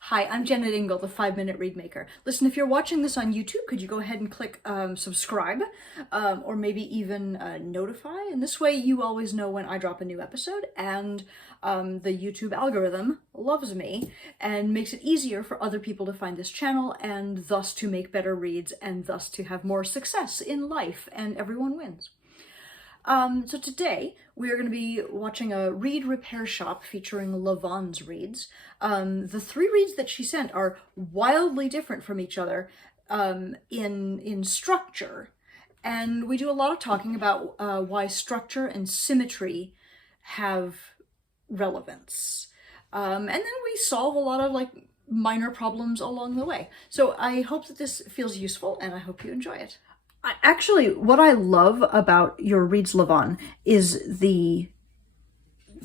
Hi, I'm Jennet Ingle, the 5-Minute Read Maker. Listen, if you're watching this on YouTube, could you go ahead and click subscribe or maybe even notify? And this way you always know when I drop a new episode, and the YouTube algorithm loves me and makes it easier for other people to find this channel and thus to make better reads and thus to have more success in life, and everyone wins. So today we are going to be watching a read repair shop featuring LaVon's reads. The 3 reads that she sent are wildly different from each other in structure, and we do a lot of talking about why structure and symmetry have relevance. And then we solve a lot of minor problems along the way. So I hope that this feels useful, and I hope you enjoy it. Actually, what I love about your reads, LaVon, is the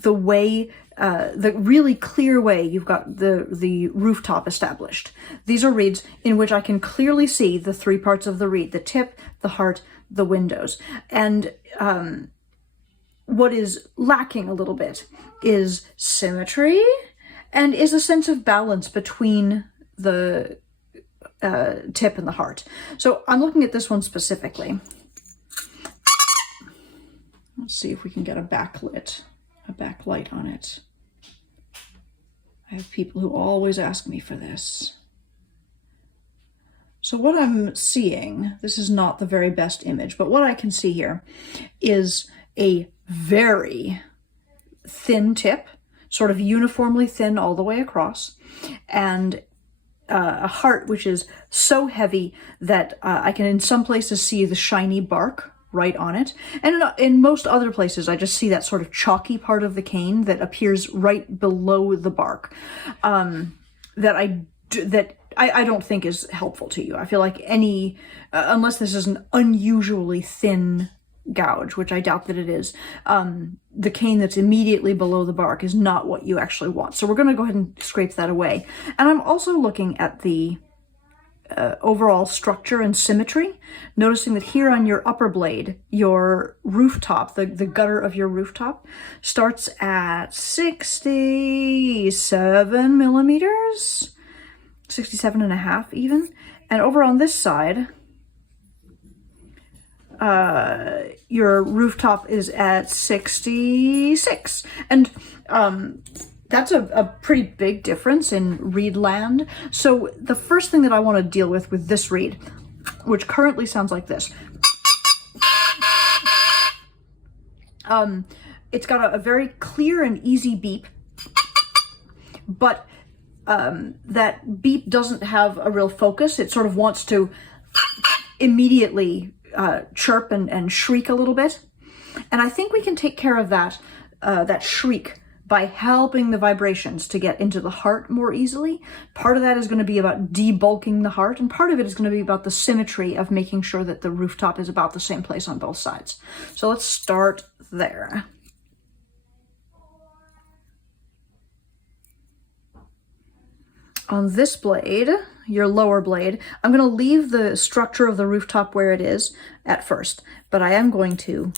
way, the really clear way you've got the rooftop established. These are reads in which I can clearly see the 3 parts of the read: the tip, the heart, the windows. And what is lacking a little bit is symmetry and is a sense of balance between the tip and the heart. So I'm looking at this one specifically. Let's see if we can get a backlight on it. I have people who always ask me for this. So what I'm seeing, this is not the very best image, but what I can see here is a very thin tip, sort of uniformly thin all the way across, and a heart which is so heavy that I can in some places see the shiny bark right on it, and in most other places I just see that sort of chalky part of the cane that appears right below the bark, that I don't think is helpful to you. I feel like unless this is an unusually thin gouge, which I doubt that it is, the cane that's immediately below the bark is not what you actually want. So we're going to go ahead and scrape that away. And I'm also looking at the overall structure and symmetry, noticing that here on your upper blade, your rooftop, the gutter of your rooftop, starts at 67 millimeters, 67 and a half even. And over on this side, your rooftop is at 66. And that's a pretty big difference in read land. So the first thing that I want to deal with this read, which currently sounds like this, it's got a very clear and easy beep, but that beep doesn't have a real focus. It sort of wants to immediately chirp and shriek a little bit. And I think we can take care of that shriek by helping the vibrations to get into the heart more easily. Part of that is going to be about debulking the heart, and part of it is going to be about the symmetry of making sure that the rooftop is about the same place on both sides. So let's start there. On this blade, your lower blade, I'm going to leave the structure of the rooftop where it is at first, but I am going to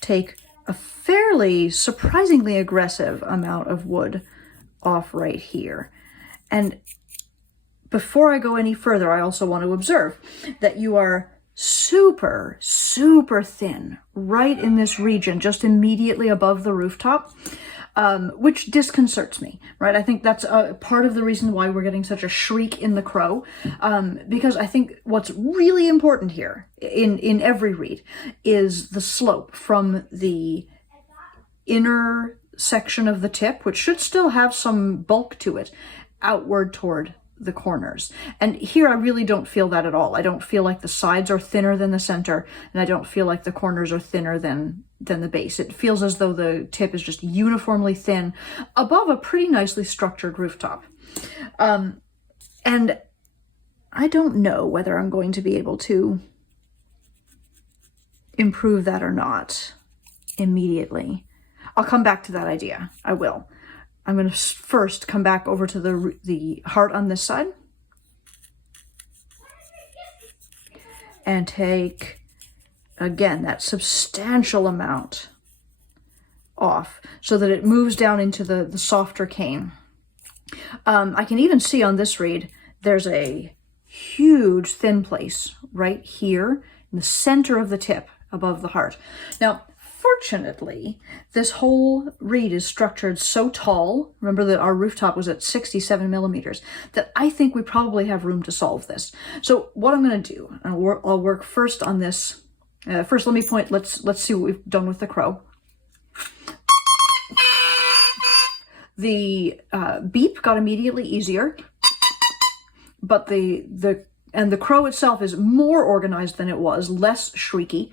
take a fairly surprisingly aggressive amount of wood off right here. And before I go any further, I also want to observe that you are super, super thin right in this region, just immediately above the rooftop. Which disconcerts me, right? I think that's part of the reason why we're getting such a shriek in the crow, because I think what's really important here in every read is the slope from the inner section of the tip, which should still have some bulk to it, outward toward the corners. And here I really don't feel that at all. I don't feel like the sides are thinner than the center, and I don't feel like the corners are thinner than the base. It feels as though the tip is just uniformly thin above a pretty nicely structured rooftop. And I don't know whether I'm going to be able to improve that or not immediately. I'll come back to that idea. I will. I'm going to first come back over to the heart on this side and take, again, that substantial amount off so that it moves down into the softer cane. I can even see on this reed, there's a huge thin place right here in the center of the tip above the heart. Now, fortunately, this whole reed is structured so tall, remember that our rooftop was at 67 millimeters, that I think we probably have room to solve this. So what I'm going to do, I'll work first on this. First, let me point, let's see what we've done with the crow. The beep got immediately easier, but the crow itself is more organized than it was, less shrieky,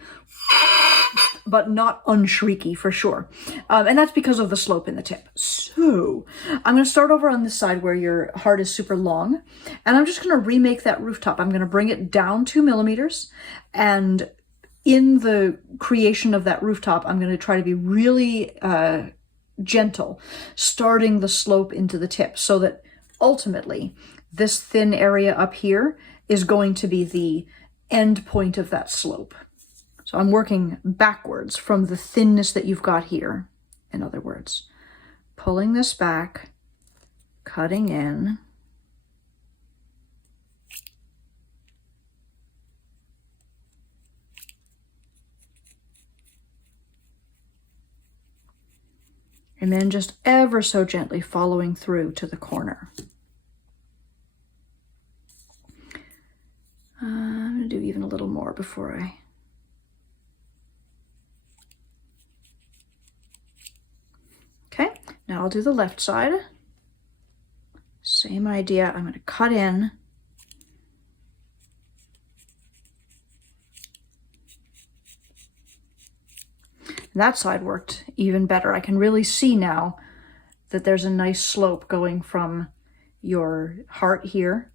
but not unshrieky for sure. And that's because of the slope in the tip. So I'm going to start over on this side where your heart is super long, and I'm just going to remake that rooftop. I'm going to bring it down 2 millimeters, and in the creation of that rooftop, I'm going to try to be really gentle, starting the slope into the tip, so that ultimately this thin area up here is going to be the end point of that slope. So I'm working backwards from the thinness that you've got here. In other words, pulling this back, cutting in, and then just ever so gently following through to the corner. I'm going to do even a little more before I... Okay, now I'll do the left side. Same idea. I'm going to cut in. And that side worked even better. I can really see now that there's a nice slope going from your heart here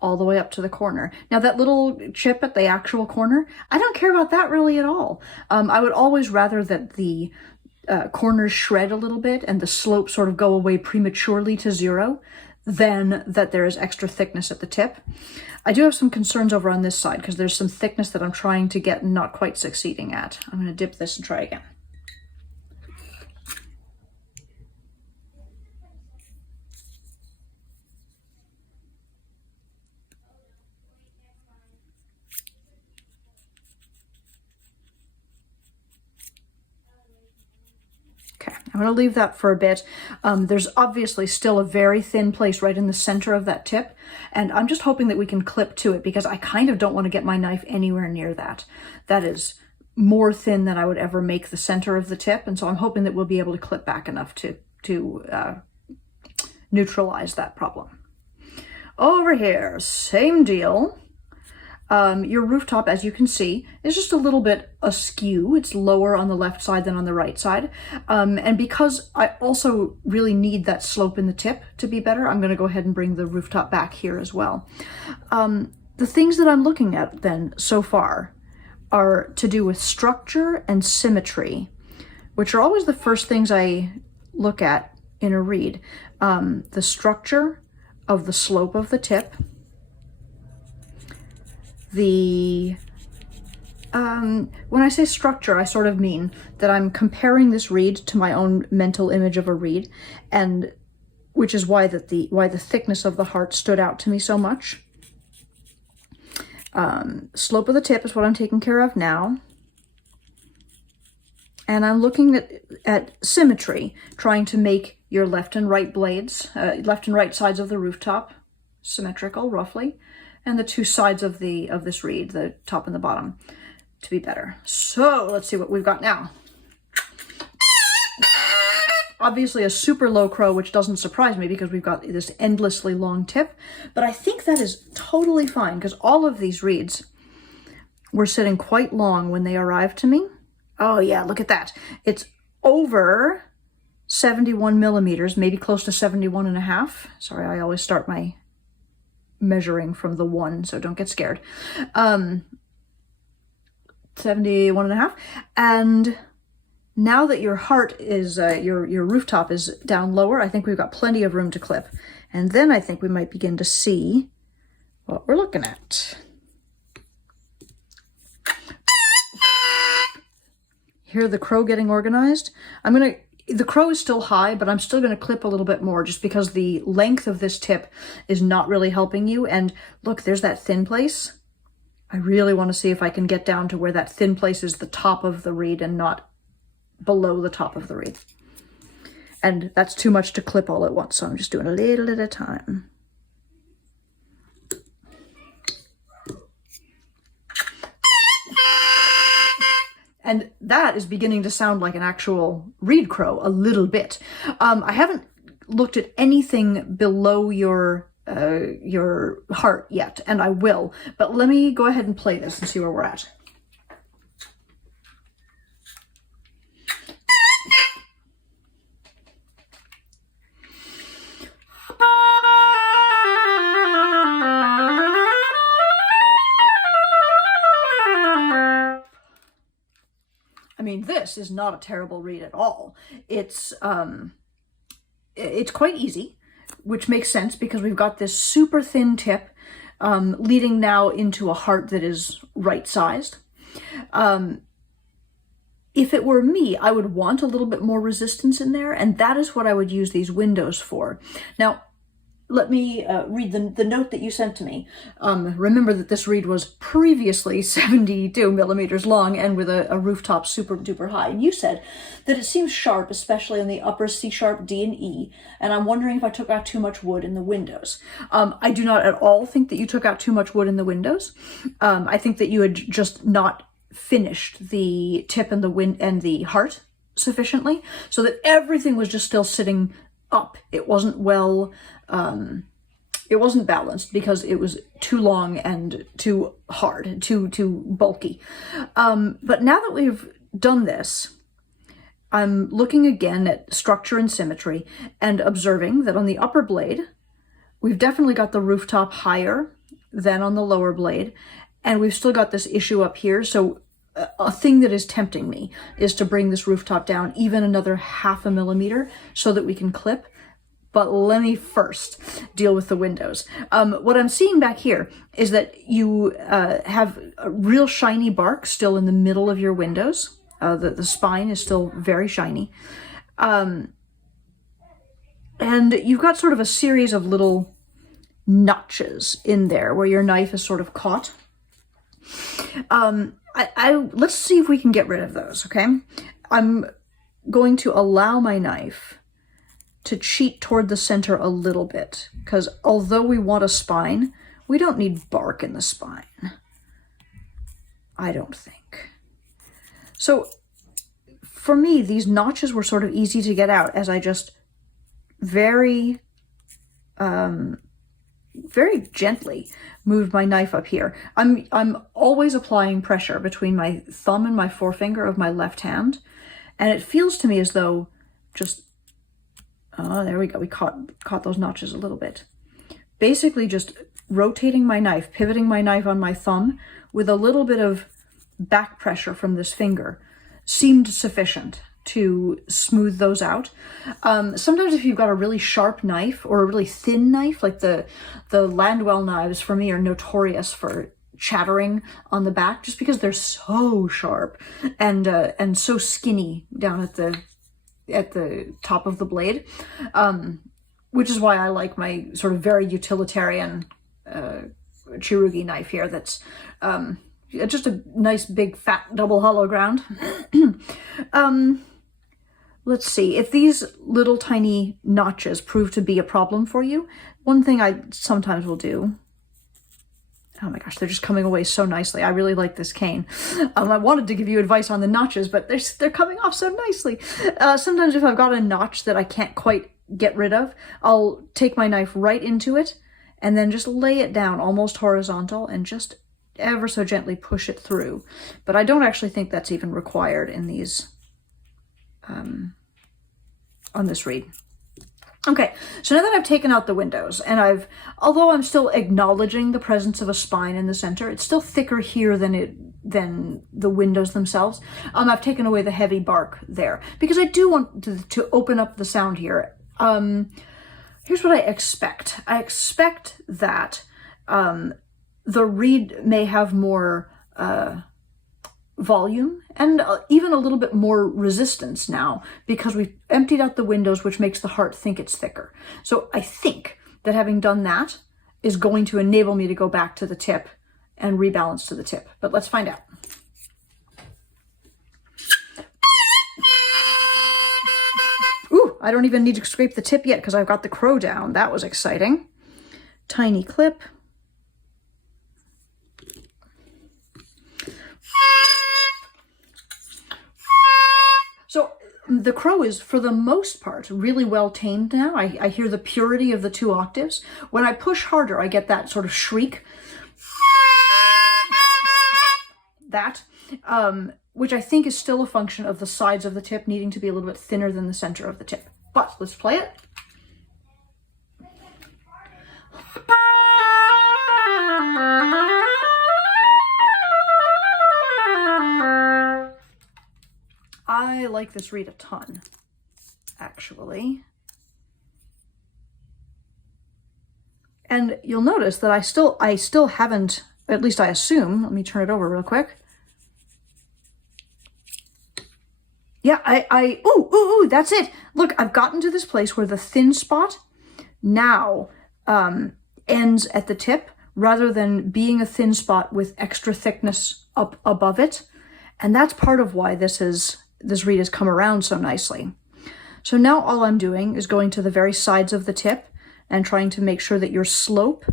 all the way up to the corner. Now that little chip at the actual corner, I don't care about that really at all. I would always rather that the corners shred a little bit and the slope sort of go away prematurely to 0 than that there is extra thickness at the tip. I do have some concerns over on this side because there's some thickness that I'm trying to get and not quite succeeding at. I'm going to dip this and try again. I'm going to leave that for a bit. There's obviously still a very thin place right in the center of that tip, and I'm just hoping that we can clip to it because I kind of don't want to get my knife anywhere near that. That is more thin than I would ever make the center of the tip, and so I'm hoping that we'll be able to clip back enough to neutralize that problem. Over here, same deal. Your rooftop, as you can see, is just a little bit askew. It's lower on the left side than on the right side. And because I also really need that slope in the tip to be better, I'm going to go ahead and bring the rooftop back here as well. The things that I'm looking at then so far are to do with structure and symmetry, which are always the first things I look at in a reed. The structure of the slope of the tip, when I say structure, I sort of mean that I'm comparing this reed to my own mental image of a reed, and which is why the thickness of the heart stood out to me so much. Slope of the tip is what I'm taking care of now. And I'm looking at symmetry, trying to make your left and right blades, left and right sides of the rooftop symmetrical, roughly, and the two sides of this reed, the top and the bottom, to be better. So let's see what we've got now. Obviously a super low crow, which doesn't surprise me because we've got this endlessly long tip, but I think that is totally fine because all of these reeds were sitting quite long when they arrived to me. Oh yeah, look at that. It's over 71 millimeters, maybe close to 71 and a half. Sorry, I always start my measuring from the 1, so don't get scared. 71 and a half. And now that your heart is, your rooftop is down lower, I think we've got plenty of room to clip. And then I think we might begin to see what we're looking at. Hear the crow getting organized? I'm going to the crow is still high, but I'm still going to clip a little bit more just because the length of this tip is not really helping you. And look, there's that thin place. I really want to see if I can get down to where that thin place is the top of the reed and not below the top of the reed. And that's too much to clip all at once, so I'm just doing a little at a time. And that is beginning to sound like an actual reed crow a little bit. I haven't looked at anything below your heart yet, and I will. But let me go ahead and play this and see where we're at. I mean, this is not a terrible read at all. It's quite easy, which makes sense because we've got this super thin tip leading now into a heart that is right-sized. If it were me, I would want a little bit more resistance in there, and that is what I would use these windows for. Now, let me read the note that you sent to me. Remember that this reed was previously 72 millimeters long and with a rooftop super duper high. And you said that it seems sharp, especially on the upper C sharp, D, and E. And I'm wondering if I took out too much wood in the windows. I do not at all think that you took out too much wood in the windows. I think that you had just not finished the tip and the heart sufficiently, so that everything was just still sitting up. It wasn't well, it wasn't balanced because it was too long and too hard, too bulky. But now that we've done this, I'm looking again at structure and symmetry and observing that on the upper blade, we've definitely got the rooftop higher than on the lower blade, and we've still got this issue up here. So a thing that is tempting me is to bring this rooftop down even another 0.5 millimeter so that we can clip. But let me first deal with the windows. What I'm seeing back here is that you have a real shiny bark still in the middle of your windows. The spine is still very shiny. And you've got sort of a series of little notches in there where your knife is sort of caught. Let's see if we can get rid of those, okay? I'm going to allow my knife to cheat toward the center a little bit, because although we want a spine, we don't need bark in the spine. I don't think. So for me, these notches were sort of easy to get out as I just very gently moved my knife up here. I'm always applying pressure between my thumb and my forefinger of my left hand, and it feels to me as though just, oh, there we go, we caught those notches a little bit. Basically just rotating my knife, pivoting my knife on my thumb with a little bit of back pressure from this finger seemed sufficient to smooth those out. Sometimes if you've got a really sharp knife or a really thin knife, like the Landwell knives for me are notorious for chattering on the back just because they're so sharp and so skinny down at the top of the blade, which is why I like my sort of very utilitarian Chirugi knife here that's just a nice big fat double hollow ground. Let's see, if these little tiny notches prove to be a problem for you, one thing I sometimes will do, oh my gosh, they're just coming away so nicely. I really like this cane. I wanted to give you advice on the notches, but they're coming off so nicely. Sometimes if I've got a notch that I can't quite get rid of, I'll take my knife right into it and then just lay it down almost horizontal and just ever so gently push it through. But I don't actually think that's even required in these, on this reed. Okay, so now that I've taken out the windows and although I'm still acknowledging the presence of a spine in the center, it's still thicker here than the windows themselves. I've taken away the heavy bark there because I do want to open up the sound here. Here's what I expect. I expect that the reed may have more volume and even a little bit more resistance now because we've emptied out the windows, which makes the heart think it's thicker. So I think that having done that is going to enable me to go back to the tip and rebalance to the tip. But let's find out. Ooh, I don't even need to scrape the tip yet because I've got the crow down. That was exciting. Tiny clip. So the crow is, for the most part, really well tamed now. I hear the purity of the 2 octaves. When I push harder, I get that sort of shriek. That, which I think is still a function of the sides of the tip needing to be a little bit thinner than the center of the tip. But let's play it. I like this reed a ton, actually. And you'll notice that I still haven't, at least I assume, let me turn it over real quick. Yeah, ooh, that's it. Look, I've gotten to this place where the thin spot now ends at the tip rather than being a thin spot with extra thickness up above it. And that's part of why this reed has come around so nicely. So now all I'm doing is going to the very sides of the tip and trying to make sure that your slope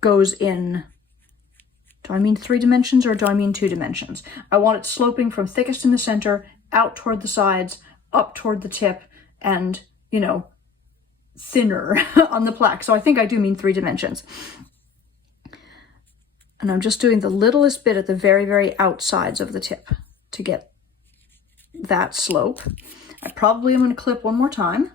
goes in, do I mean 3 dimensions or do I mean 2 dimensions? I want it sloping from thickest in the center, out toward the sides, up toward the tip, and, you know, thinner on the plaque. So I think I do mean 3 dimensions. And I'm just doing the littlest bit at the very, very outsides of the tip to get that slope. I probably am going to clip one more time.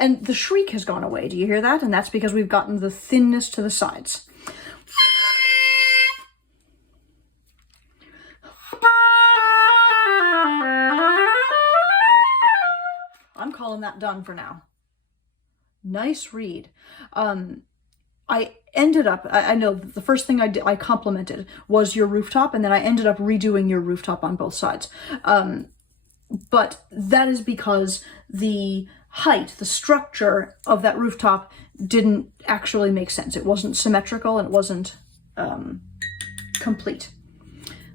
And the shriek has gone away. Do you hear that? And that's because we've gotten the thinness to the sides. I'm calling that done for now. Nice reed. I ended up, I know the first thing I complimented was your rooftop, and then I ended up redoing your rooftop on both sides. But that is because the height, the structure of that rooftop didn't actually make sense. It wasn't symmetrical and it wasn't complete.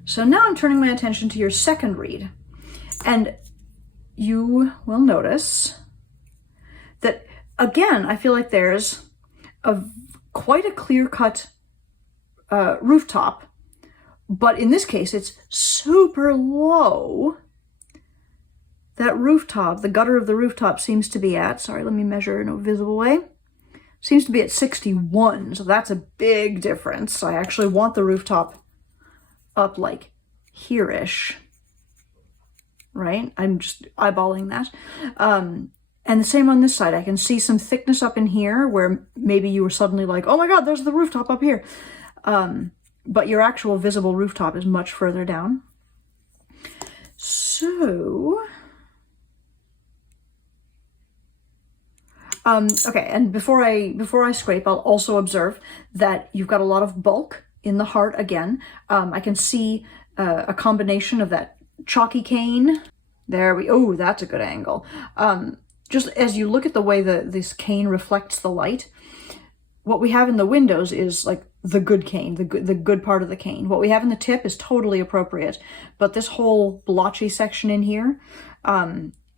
So now I'm turning my attention to your second reed, and you will notice that, again, I feel like there's quite a clear-cut rooftop, but in this case, it's super low. That rooftop, the gutter of the rooftop seems to be at, sorry, let me measure in a visible way, seems to be at 61, so that's a big difference. I actually want the rooftop up like here-ish, right? I'm just eyeballing that. And the same on this side. I can see some thickness up in here where maybe you were suddenly like, oh my God, there's the rooftop up here. But your actual visible rooftop is much further down. So, okay, and before I scrape, I'll also observe that you've got a lot of bulk in the heart again. I can see a combination of that chalky cane. Oh, that's a good angle. Just as you look at the way this cane reflects the light, what we have in the windows is like the good cane, the good part of the cane. What we have in the tip is totally appropriate, but this whole blotchy section in here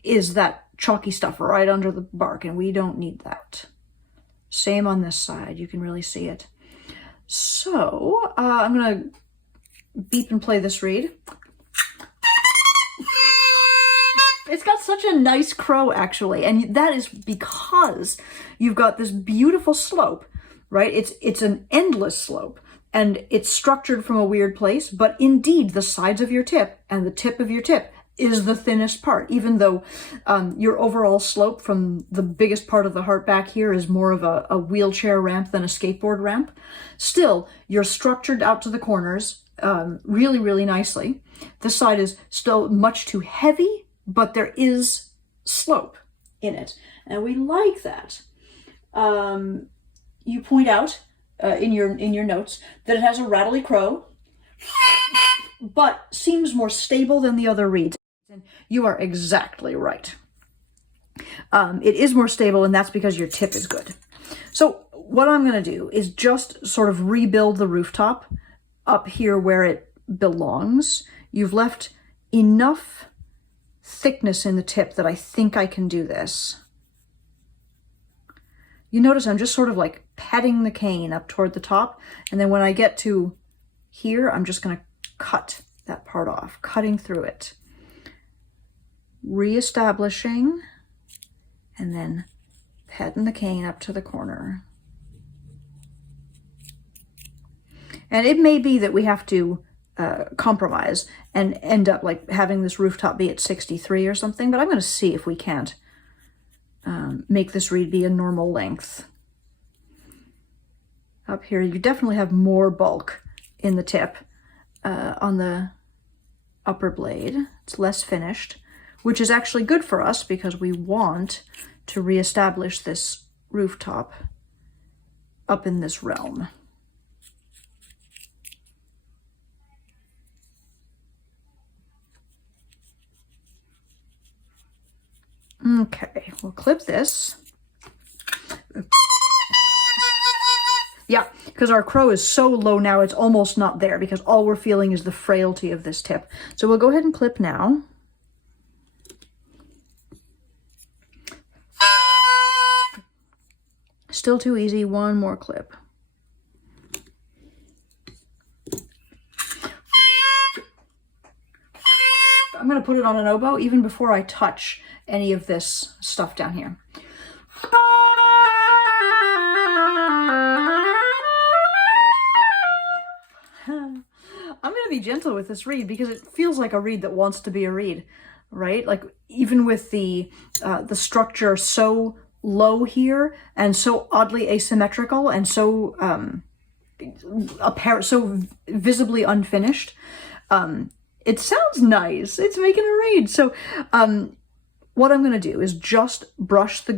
is that chalky stuff right under the bark, and we don't need that. Same on this side, you can really see it. So I'm gonna beep and play this reed. It's got such a nice crow, actually, and that is because you've got this beautiful slope, right? It's an endless slope, and it's structured from a weird place, but indeed the sides of your tip and the tip of your tip is the thinnest part, even though your overall slope from the biggest part of the heart back here is more of a wheelchair ramp than a skateboard ramp. Still, you're structured out to the corners really, really nicely. This side is still much too heavy, but there is slope in it, and we like that. You point out in your notes that it has a rattly crow, but seems more stable than the other reeds. And you are exactly right. It is more stable, and that's because your tip is good. So what I'm going to do is just sort of rebuild the rooftop up here where it belongs. You've left enough thickness in the tip that I think I can do this. You notice I'm just sort of like petting the cane up toward the top, and then when I get to here, I'm just going to cut that part off, cutting through it, reestablishing, and then petting the cane up to the corner. And it may be that we have to compromise and end up like having this rooftop be at 63 or something, but I'm going to see if we can't make this reed be a normal length. Up here, you definitely have more bulk in the tip on the upper blade. It's less finished, which is actually good for us because we want to reestablish this rooftop up in this realm. Okay, we'll clip this. Yeah, because our crow is so low now, it's almost not there because all we're feeling is the frailty of this tip. So we'll go ahead and clip now. Still too easy, one more clip. I'm going to put it on an oboe even before I touch any of this stuff down here. I'm going to be gentle with this reed because it feels like a reed that wants to be a reed, right? Like even with the structure so low here and so oddly asymmetrical and so so visibly unfinished, it sounds nice. It's making a reed. So what I'm going to do is just brush the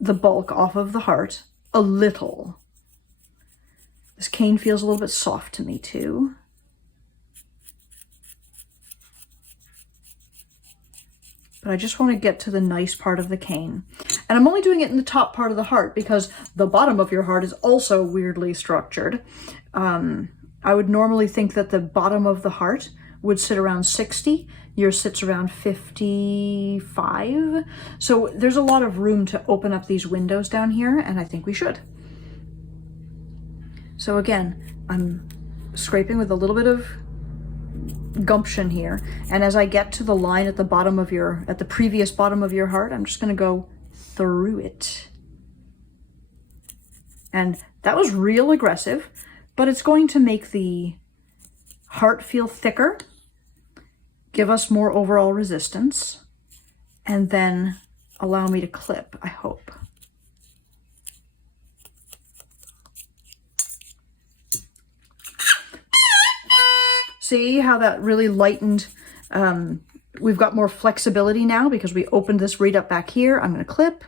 bulk off of the heart a little. This cane feels a little bit soft to me too. But I just want to get to the nice part of the cane. And I'm only doing it in the top part of the heart because the bottom of your heart is also weirdly structured. I would normally think that the bottom of the heart would sit around 60. Yours sits around 55. So there's a lot of room to open up these windows down here, and I think we should. So again, I'm scraping with a little bit of gumption here. And as I get to the line at the bottom of at the previous bottom of your heart, I'm just going to go through it. And that was real aggressive, but it's going to make the heart feel thicker, give us more overall resistance, and then allow me to clip, I hope. See how that really lightened? We've got more flexibility now because we opened this reed up back here. I'm going to clip.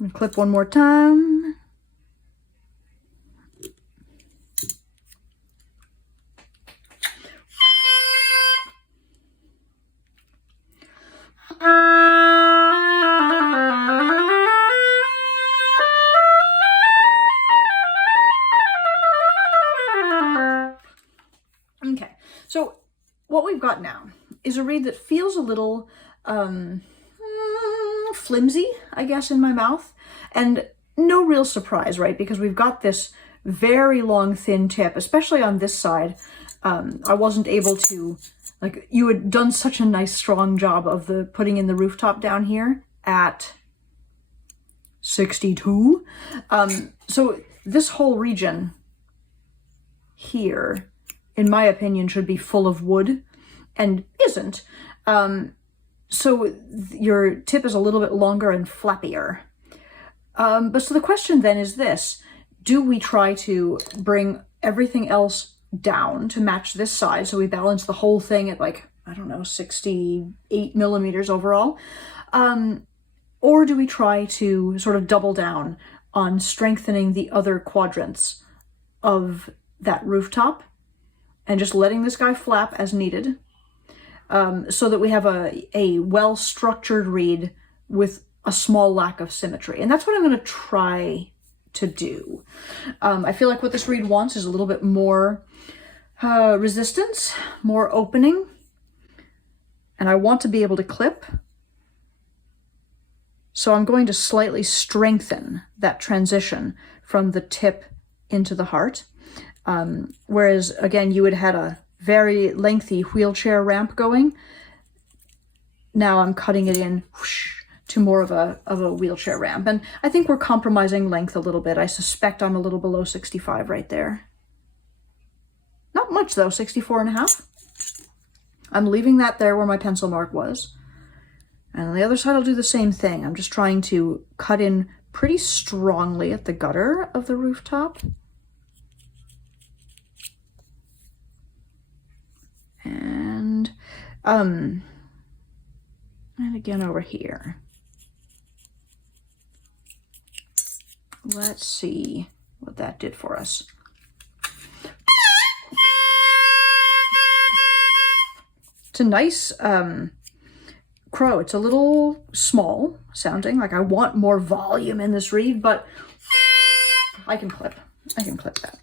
I'm going to clip one more time. Okay, so what we've got now is a reed that feels a little flimsy, I guess, in my mouth, and no real surprise, right? Because we've got this very long, thin tip, especially on this side. I wasn't able to, like, you had done such a nice, strong job of putting in the rooftop down here at 62. So this whole region here, in my opinion, should be full of wood and isn't. So your tip is a little bit longer and flappier. But so the question then is this: do we try to bring everything else down to match this side? So we balance the whole thing at like I don't know, 68 millimeters overall? Or do we try to sort of double down on strengthening the other quadrants of that rooftop and just letting this guy flap as needed, so that we have a well-structured reed with a small lack of symmetry? And that's what I'm going to try to do. I feel like what this reed wants is a little bit more resistance, more opening, and I want to be able to clip. So I'm going to slightly strengthen that transition from the tip into the heart. Whereas, again, you had had a very lengthy wheelchair ramp going. Now I'm cutting it in whoosh, to more of a wheelchair ramp. And I think we're compromising length a little bit. I suspect I'm a little below 65 right there. Not much though, 64.5. I'm leaving that there where my pencil mark was. And on the other side, I'll do the same thing. I'm just trying to cut in pretty strongly at the gutter of the rooftop. And again over here. Let's see what that did for us. It's a nice crow. It's a little small sounding, like I want more volume in this reed, but I can clip that.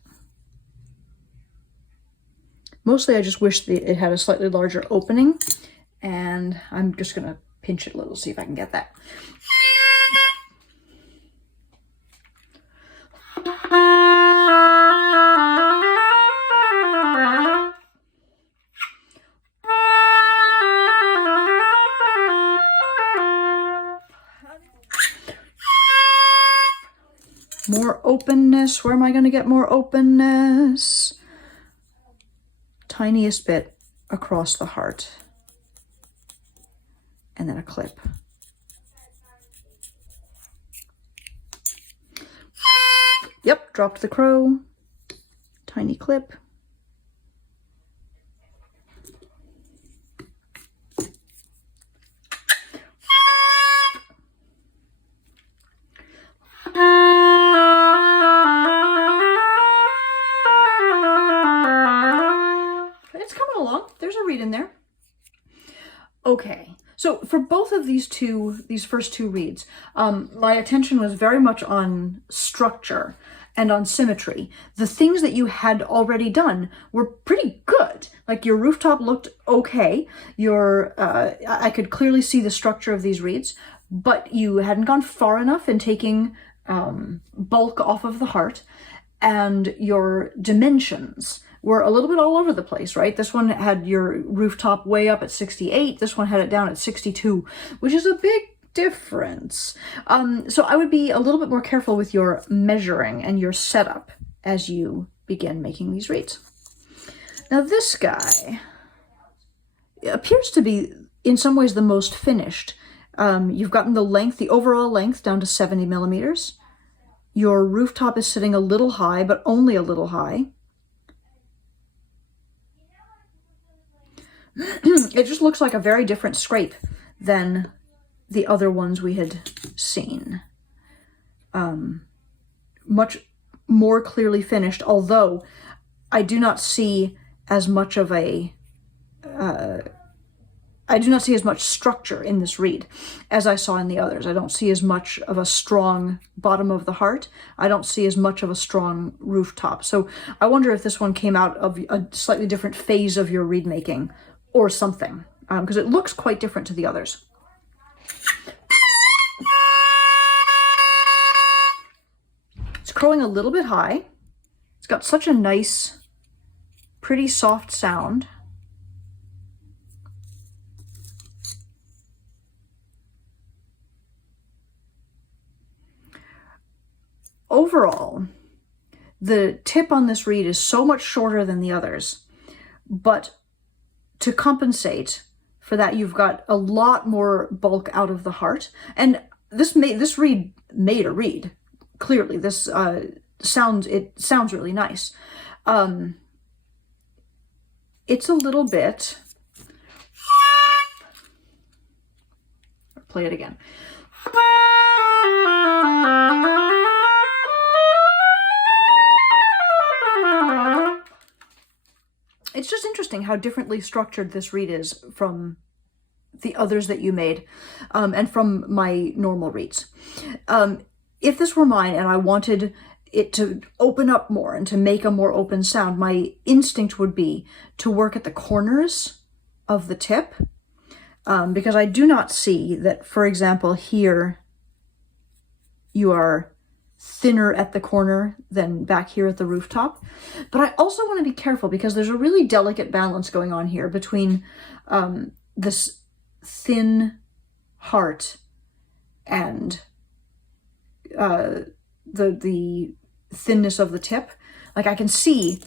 Mostly I just wish that it had a slightly larger opening, and I'm just gonna pinch it a little, see if I can get that. More openness. Where am I going to get more openness? Tiniest bit across the heart. And then a clip. Yep, dropped the crow. Tiny clip. In there. Okay, so for both of these first two reads, my attention was very much on structure and on symmetry. The things that you had already done were pretty good. Like your rooftop looked okay. I could clearly see the structure of these reads, but you hadn't gone far enough in taking bulk off of the heart, and your dimensions were a little bit all over the place, right? This one had your rooftop way up at 68. This one had it down at 62, which is a big difference. So I would be a little bit more careful with your measuring and your setup as you begin making these reeds. Now this guy appears to be in some ways the most finished. You've gotten the length, the overall length down to 70 millimeters. Your rooftop is sitting a little high, but only a little high. It just looks like a very different scrape than the other ones we had seen. Much more clearly finished, although I do not see as much of a I do not see as much structure in this reed as I saw in the others. I don't see as much of a strong bottom of the heart. I don't see as much of a strong rooftop. So I wonder if this one came out of a slightly different phase of your reed making or something, because it looks quite different to the others. It's crowing a little bit high. It's got such a nice, pretty soft sound. Overall, the tip on this reed is so much shorter than the others, but to compensate for that, you've got a lot more bulk out of the heart. And this reed made a reed. Clearly, this sounds really nice. It's a little bit play it again. It's just interesting how differently structured this read is from the others that you made, and from my normal reads. If this were mine and I wanted it to open up more and to make a more open sound, my instinct would be to work at the corners of the tip, because I do not see that, for example, here you are thinner at the corner than back here at the rooftop. But I also want to be careful because there's a really delicate balance going on here between this thin heart and the thinness of the tip. Like, I can see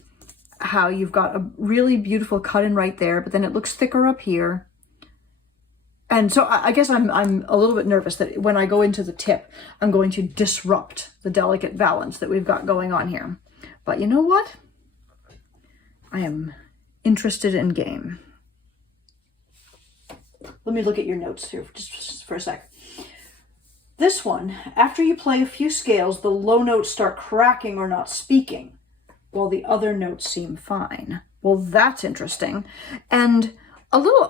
how you've got a really beautiful cut in right there, but then it looks thicker up here. And so I guess I'm a little bit nervous that when I go into the tip, I'm going to disrupt the delicate balance that we've got going on here. But you know what? I am interested in game. Let me look at your notes here just for a sec. This one, after you play a few scales, the low notes start cracking or not speaking, while the other notes seem fine. Well, that's interesting. And a little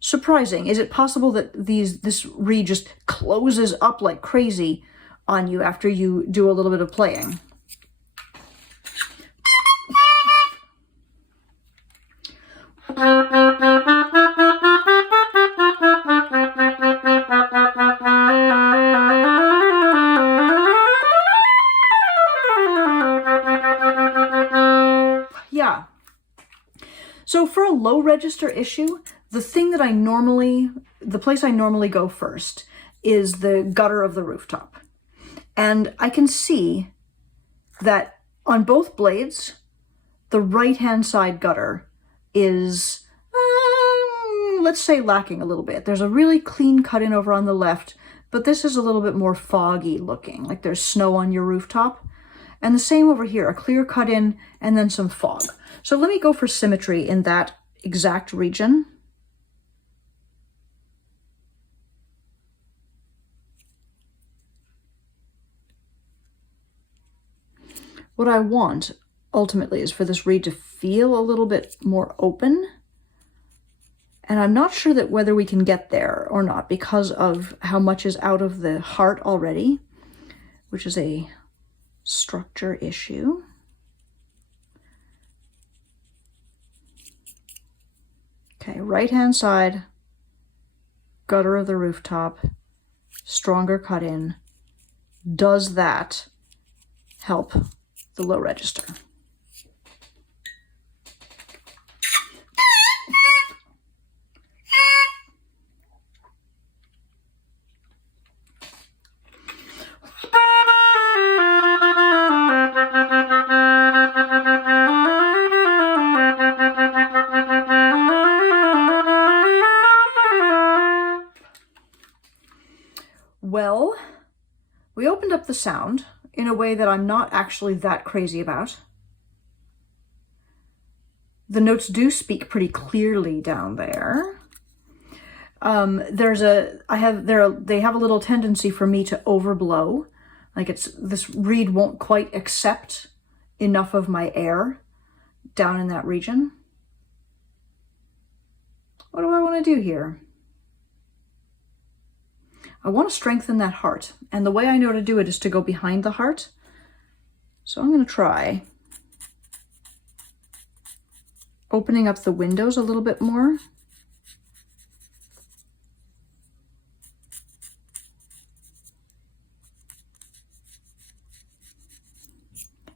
surprising. Is it possible that this reed just closes up like crazy on you after you do a little bit of playing? Yeah. So for a low register issue, the place I normally go first is the gutter of the rooftop. And I can see that on both blades, the right-hand side gutter is, let's say, lacking a little bit. There's a really clean cut in over on the left, but this is a little bit more foggy looking, like there's snow on your rooftop. And the same over here, a clear cut in and then some fog. So let me go for symmetry in that exact region. What I want ultimately is for this reed to feel a little bit more open. And I'm not sure that whether we can get there or not because of how much is out of the heart already, which is a structure issue. Okay, right-hand side, gutter of the rooftop, stronger cut in. Does that help the low register? Well, we opened up the sound in a way that I'm not actually that crazy about. The notes do speak pretty clearly down there. They have a little tendency for me to overblow. Like this reed won't quite accept enough of my air down in that region. What do I want to do here? I want to strengthen that heart, and the way I know to do it is to go behind the heart. So I'm going to try opening up the windows a little bit more.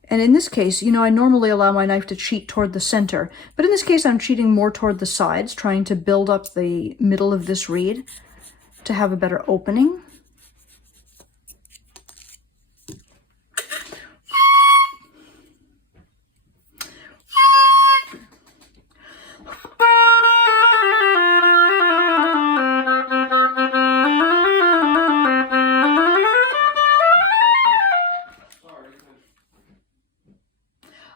And in this case, you know, I normally allow my knife to cheat toward the center, but in this case I'm cheating more toward the sides, trying to build up the middle of this reed to have a better opening.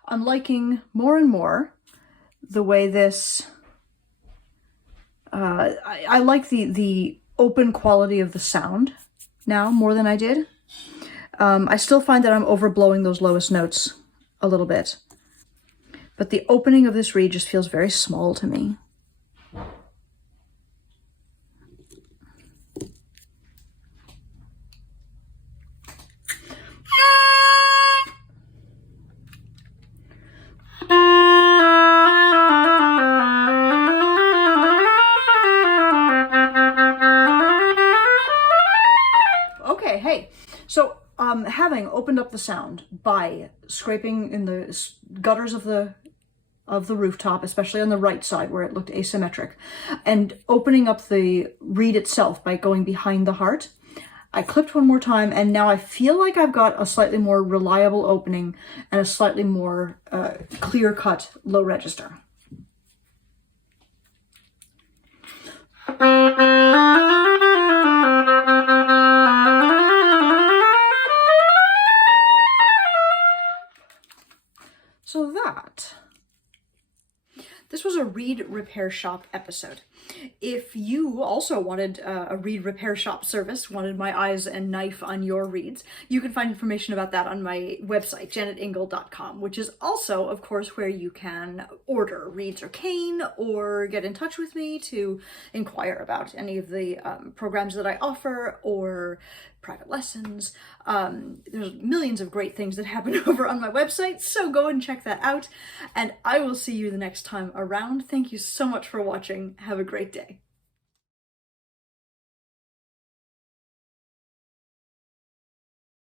I'm liking more and more the way this I like the open quality of the sound now more than I did. I still find that I'm overblowing those lowest notes a little bit, but the opening of this reed just feels very small to me. Okay, hey, so having opened up the sound by scraping in the gutters of the rooftop, especially on the right side where it looked asymmetric, and opening up the reed itself by going behind the heart, I clipped one more time, and now I feel like I've got a slightly more reliable opening and a slightly more clear-cut low register. So this was a reed repair shop episode. If you also wanted a reed repair shop service, wanted my eyes and knife on your reeds, you can find information about that on my website, JennetIngle.com, which is also, of course, where you can order reeds or cane or get in touch with me to inquire about any of the programs that I offer or private lessons. There's millions of great things that happen over on my website, so go and check that out, and I will see you the next time around. Thank you so much for watching. Have a great day.